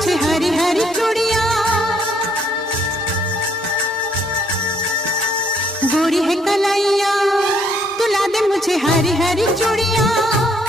मुझे हरी हरी चूड़ियाँ, गोरी है कलाइया, तुला दे मुझे हरी हरी चूड़ियाँ।